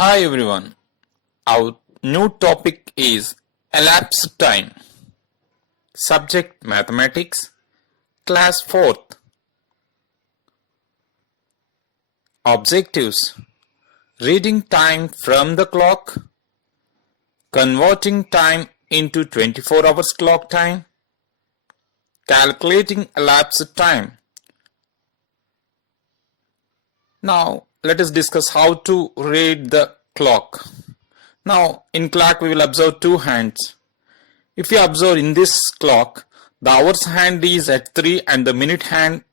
Hi everyone, our new topic is elapsed time. Subject mathematics, class 4th. Objectives: reading time from the clock, converting time into 24 hours clock time, calculating elapsed time. Now let us discuss how to read the clock. Now in clock we will observe two hands. If you observe in this clock, the hours hand is at 3 and the minute hand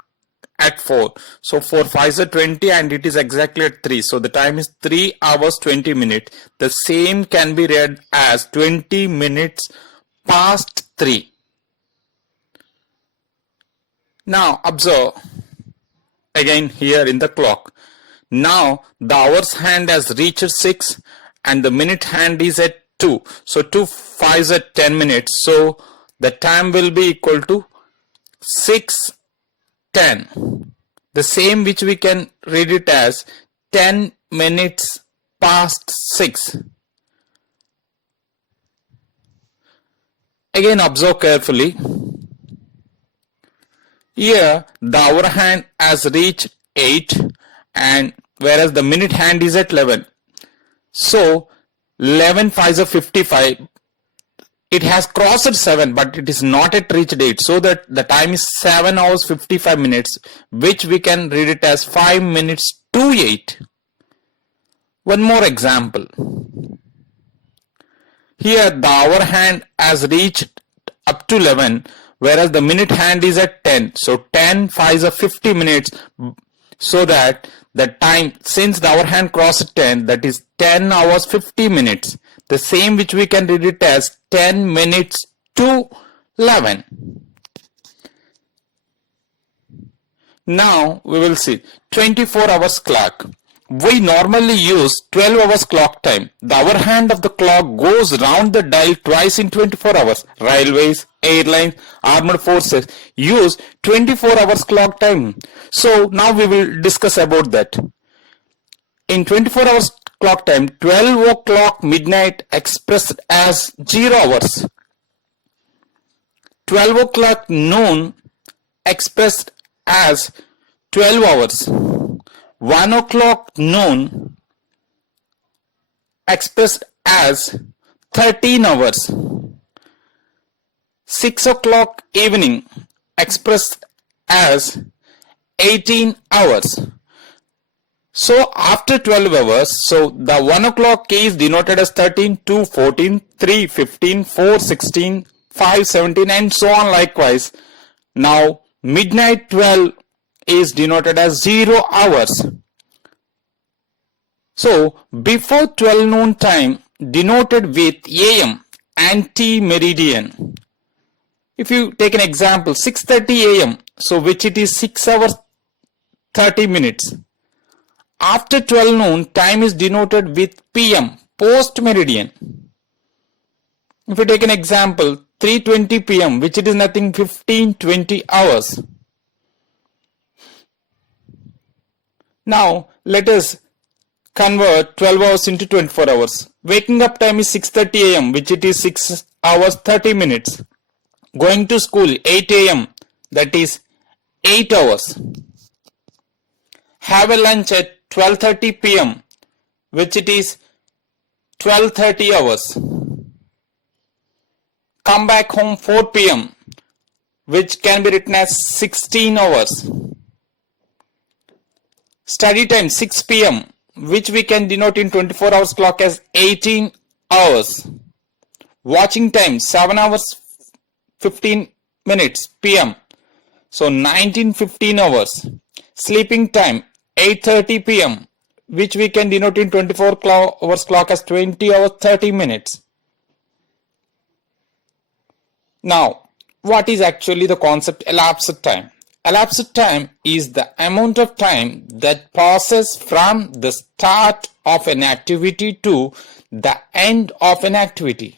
at 4. So 4 5 is 20 and it is exactly at 3. So the time is 3 hours 20 minutes. The same can be read as 20 minutes past 3. Now observe again here in the clock. Now the hours hand has reached 6 and the minute hand is at 2. So 2 5 is at 10 minutes. So the time will be equal to 6:10. The same which we can read it as 10 minutes past 6. Again observe carefully. Here the hour hand has reached 8 and whereas the minute hand is at 11. So 11 5 is 55. It has crossed 7 but it is not at reached 8. So that the time is 7 hours 55 minutes, which we can read it as 5 minutes to 8. One more example. Here the hour hand has reached up to 11 whereas the minute hand is at 10. So 10 5 is 50 minutes. So that the time, since the hour hand crossed 10, that is 10 hours 50 minutes. The same which we can read it as 10 minutes to 11. Now we will see 24 hours clock. We normally use 12 hours clock time. The hour hand of the clock goes round the dial twice in 24 hours. Railways, airlines, armed forces use 24 hours clock time. So now we will discuss about that. In 24 hours clock time, 12 o'clock midnight expressed as 0 hours. 12 o'clock noon expressed as 12 hours. 1 o'clock noon expressed as 13 hours. 6 o'clock evening expressed as 18 hours. So after 12 hours, so the 1 o'clock is denoted as 13, 2, 14, 3, 15, 4, 16, 5, 17 and so on likewise. Now midnight 12 is denoted as 0 hours. So before 12 noon time denoted with AM, ante-meridian. If you take an example 6:30 AM, so which it is 6 hours 30 minutes. After 12 noon time is denoted with PM, post-meridian. If you take an example 3:20 PM, which it is nothing 15-20 hours. Now let us convert 12 hours into 24 hours. Waking up time is 6:30 AM, which it is 6 hours 30 minutes. Going to school 8 AM, that is 8 hours. Have a lunch at 12:30 PM, which it is 12:30 hours. Come back home 4 PM, which can be written as 16 hours. Study time 6 PM, which we can denote in 24 hours clock as 18 hours. Watching time 7 hours 15 minutes PM, so 19-15 hours. Sleeping time 8:30 PM, which we can denote in 24 hours clock as 20 hours 30 minutes. Now, what is actually the concept elapsed time? Elapsed time is the amount of time that passes from the start of an activity to the end of an activity.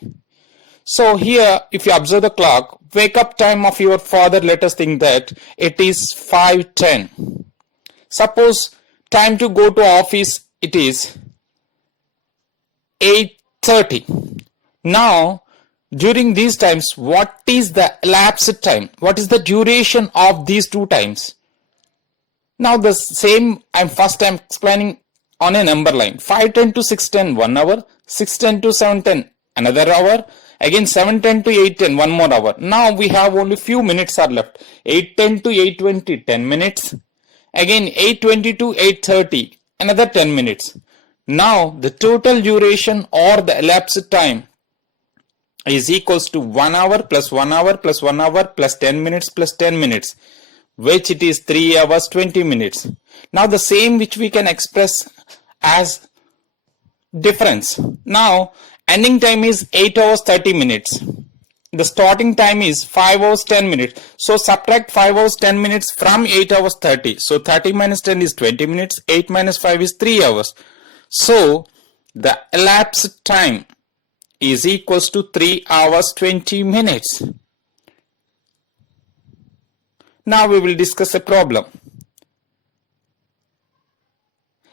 So here, if you observe the clock, wake up time of your father, let us think that it is 5:10. Suppose time to go to office, it is 8:30. Now, during these times, what is the elapsed time? What is the duration of these two times? Now, the same I'm explaining on a number line. 5:10 to 6:10, 1 hour. 6:10 to 7:10, another hour. Again 7:10 to 8:10, one more hour. Now we have only few minutes are left. 8:10 to 8:20, 10 minutes. Again 8:20 to 8:30, another 10 minutes. Now the total duration or the elapsed time is equals to 1 hour plus 1 hour plus 1 hour plus 10 minutes plus 10 minutes, which it is 3 hours 20 minutes. Now the same which we can express as difference. Now ending time is 8 hours 30 minutes. The starting time is 5 hours 10 minutes. So subtract 5 hours 10 minutes from 8 hours 30. So 30 minus 10 is 20 minutes. 8 minus 5 is 3 hours. So the elapsed time is equals to 3 hours 20 minutes. Now we will discuss a problem.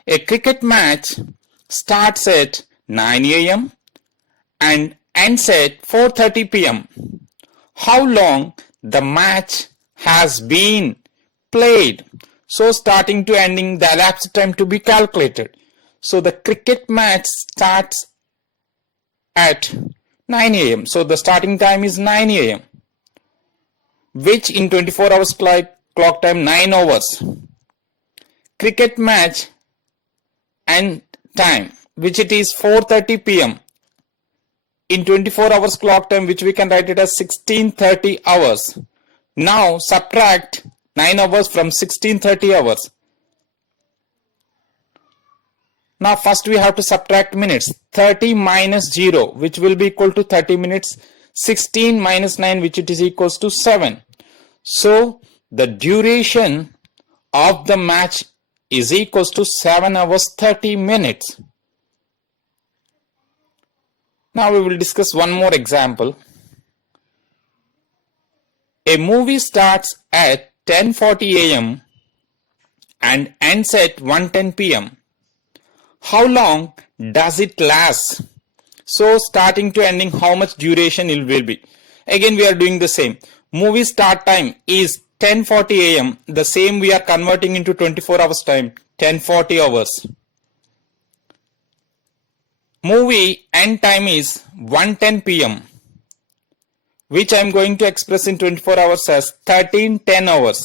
A cricket match starts at 9 a.m. and ends at 4:30 p.m. How long the match has been played? So starting to ending, the elapsed time to be calculated. So the cricket match starts at 9 a.m. So the starting time is 9 a.m. which in 24 hours clock time 9 hours. Cricket match and time which it is 4:30 p.m. in 24 hours clock time, which we can write it as 16:30 hours. Now subtract 9 hours from 16:30 hours. Now first we have to subtract minutes. 30 minus 0, which will be equal to 30 minutes. 16 minus 9, which it is equals to 7. So the duration of the match is equals to 7 hours 30 minutes. Now we will discuss one more example. A movie starts at 10:40 a.m. and ends at 1:10 p.m. How long does it last? So starting to ending, how much duration it will be? Again we are doing the same. Movie start time is 10:40 a.m. The same we are converting into 24 hours time, 10:40 hours. Movie end time is 1:10 p.m. which I am going to express in 24 hours as 13:10 hours.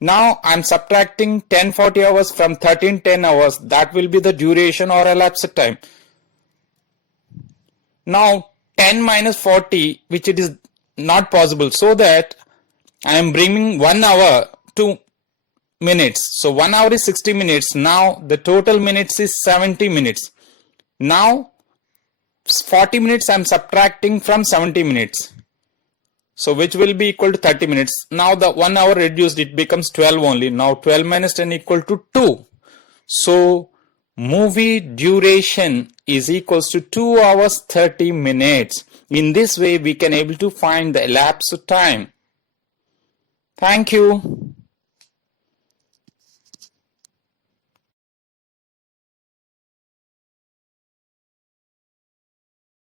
Now I am subtracting 10:40 hours from 13:10 hours. That will be the duration or elapsed time. Now 10 minus 40, which it is not possible, so that I am bringing 1 hour to minutes. So 1 hour is 60 minutes. Now the total minutes is 70 minutes. Now 40 minutes I am subtracting from 70 minutes. So which will be equal to 30 minutes. Now the 1 hour reduced, it becomes 12 only. Now 12 minus 10 equal to 2. So movie duration is equals to 2 hours 30 minutes. In this way we can able to find the elapsed time. Thank you.